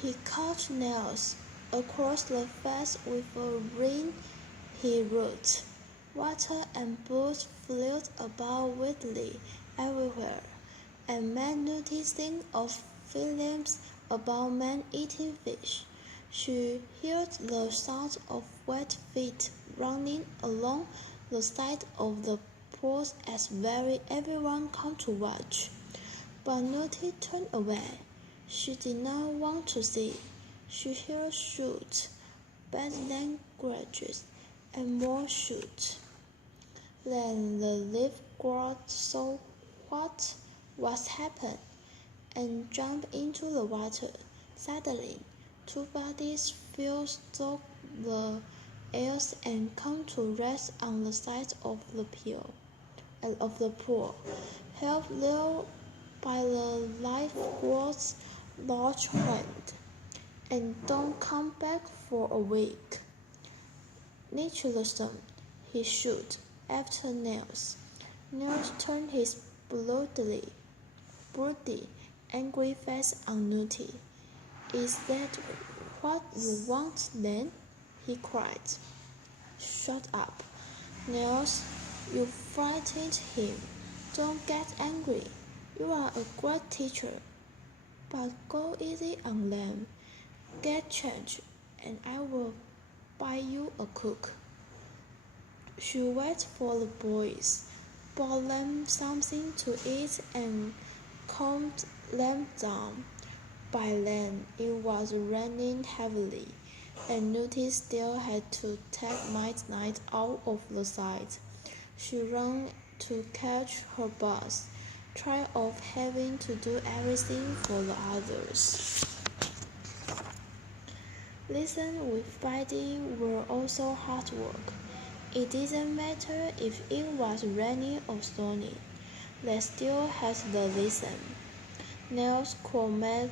He caught nails across the face with a ring he wrote. Water and booze flew about wildly everywhere, and men noticing of films about men eating fish. She heard the sound of wet feet running along the side of the pool as everyone came to watch. But Nutty turned away. She did not want to see. She heard shouts, bad languages, and more shouts. Then the lifeguard saw what was happened and jumped into the water. Suddenly, two bodies fell through the air and came to rest on the side of the pool. Help there by the lifeguard's large hand, and don't come back for a week. Naturalism, he shoot after Nels. Nels turned his bloody, angry face on Nutty. Is that what you want then? He cried. Shut up, Nels. You frightened him. Don't get angry. You are a great teacher. But go easy on them. Get changed, and I will buy you a cook. She waited for the boys, bought them something to eat, and calmed them down. By then it was raining heavily, and Nutty still had to take midnight out of the sight. She ran to catch her bus, tired of having to do everything for the others. Listen with Buddy were also hard work. It didn't matter if it was raining or stormy. They still had to listen. Nels could make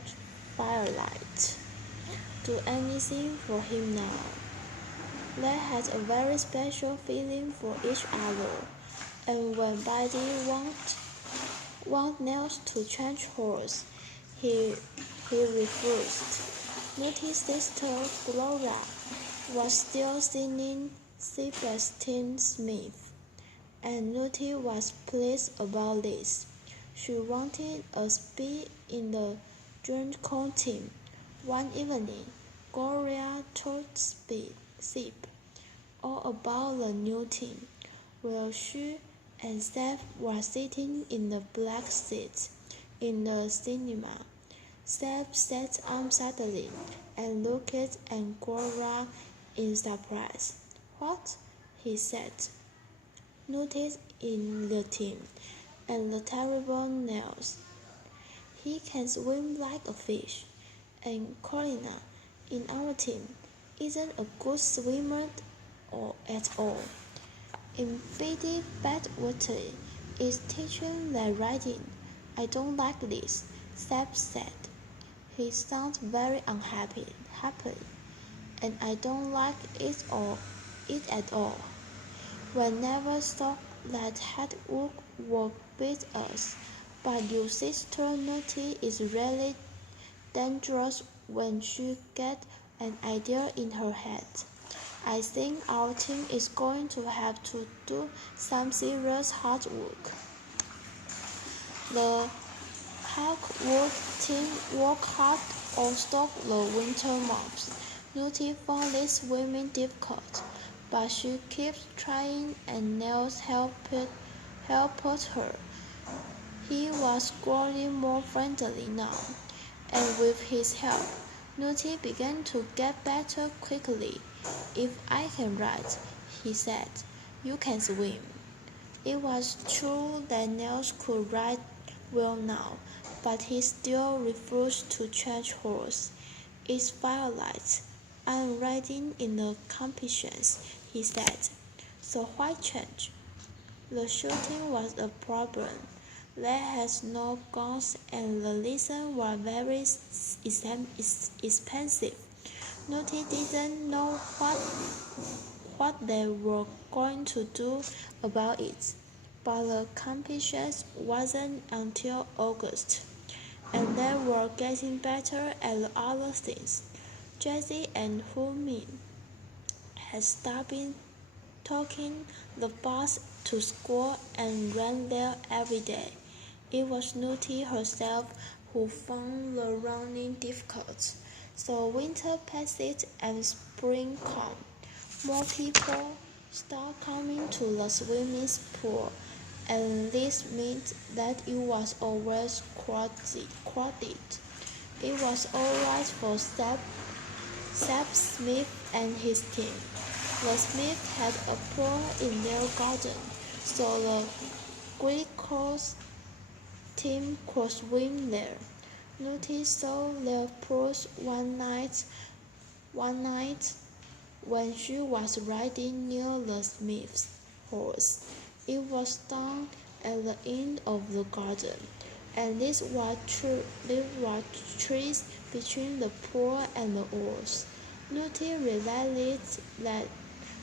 firelight, do anything for him now. They had a very special feeling for each other, and when Buddy wanted Nels to change horse, he refused. Nutty's sister Gloria was still singing Sebastian Smith, and Nutty was pleased about this. She wanted a spy in the Junco team. One evening, Gloria told Sip all about the new team, while she and Seth were sitting in the black seats in the cinema. Seth sat up suddenly and looked at Gloria in surprise. What? He said. Notice in the team, and the terrible nails. He can swim like a fish, and Corina, in our team, isn't a good swimmer at all. In Biddy Badwater is teaching their riding. I don't like this, Seth said. He sounded very unhappy, and I don't like it at all. We never thought that hard work would beat us, but your sister Nutty is really dangerous when she gets an idea in her head. I think our team is going to have to do some serious hard work. The Hawkwood team worked hard all stop the winter months. Nutty found this swimming difficult, but she kept trying and Nels helped her. He was growing more friendly now, and with his help, Nutty began to get better quickly. If I can ride, he said, you can swim. It was true that Nels could ride well now, but he still refused to change horse. It's firelight. I'm riding in the competitions, he said. So why change? The shooting was a problem. They had no guns and the lessons were very expensive. Nutty didn't know what they were going to do about it, but the competition wasn't until August, and they were were getting better at the other things. Jessie and Humi had stopped taking the bus to school and ran there every day. It was Nutty herself who found the running difficult. So winter passed and spring came. More people started coming to the swimming pool, and this meant that it was always crowded. It was all right for Seb Smith and his team. The Smiths had a pool in their garden, so the Greekos team could swim there. Nutty saw their pools one night when she was riding near the Smith's horse. It was down at the end of the garden, and there were trees between the pool and the horse. Nutty realized that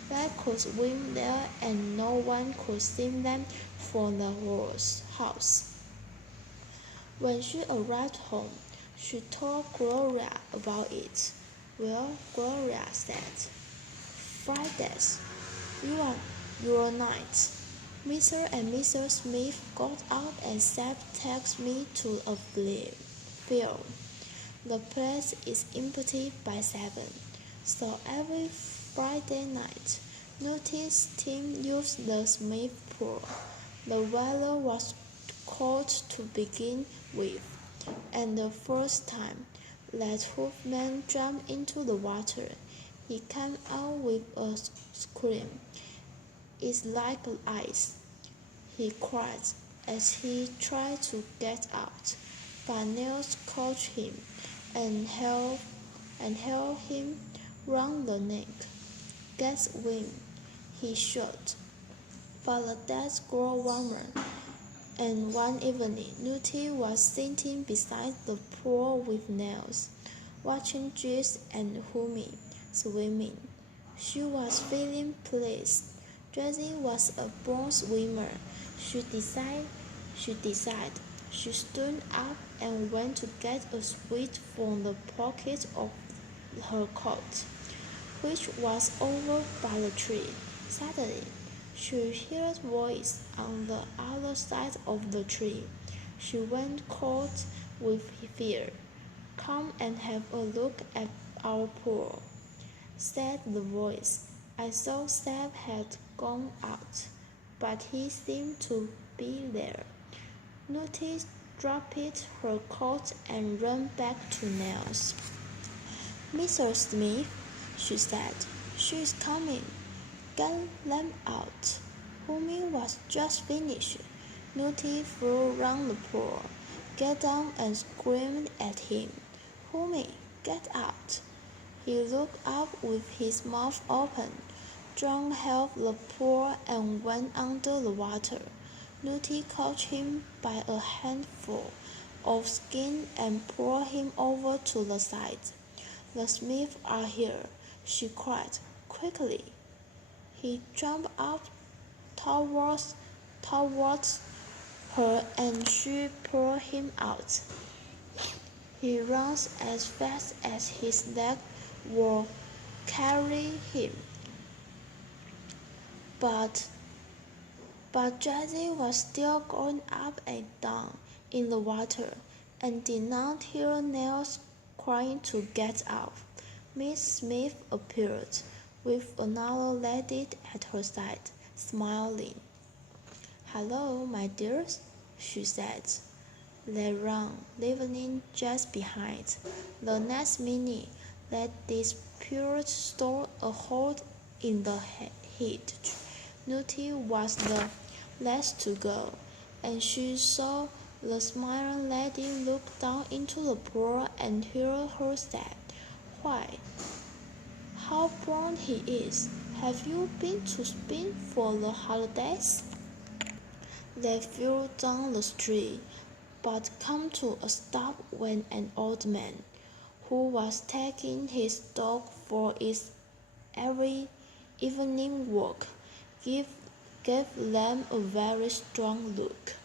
they could swim there and no one could see them from the house. When she arrived home, she told Gloria about it. Well, Gloria said, "Fridays, your night." Mr. and Mrs. Smith got up and Seb takes me to a field. The place is empty by 7, so every Friday night, Nutty's team used the Smith pool. The weather was cold to begin with, and the first time that Hoofman jumped into the water, he came out with a scream. "It's like ice," he cried as he tried to get out, but Nels caught him and held him round the neck. "Get swim," he shouted. But the days grew warmer, and one evening Nutty was sitting beside the pool with Nels, watching Jess and Humi swimming. She was feeling pleased. Jessie was a born swimmer. She decided. She stood up and went to get a sweet from the pocket of her coat, which was over by the tree. Suddenly, she heard a voice on the other side of the tree. She went cold with fear. "Come and have a look at our pool," said the voice. I thought Seb had gone out, but he seemed to be there. Nutty dropped her coat and ran back to Nels. "Mr. Smith," she said, "she is coming. Get them out." Humi was just finished. Nutty flew round the pool, got down and screamed at him. "Humi, get out!" He looked up with his mouth open. John held the pool and went under the water. Nutty caught him by a handful of skin and pulled him over to the side. "The Smiths are here," she cried. "Quickly!" He jumped up towards her and she pulled him out. He ran as fast as his legs would carry him. But Jessie was still going up and down in the water, and did not hear Nels crying to get out. Miss Smith appeared, with another lady at her side, smiling. "Hello, my dears," she said. They ran, leaving Jess behind. The next minute, they disappeared through a hole in the hedge. Nutty was the last to go, and she saw the smiling lady look down into the pool and hear her say, "Why, how brown he is! Have you been to Spain for the holidays?" They flew down the street, but came to a stop when an old man, who was taking his dog for its every evening walk, gave them a very strong look.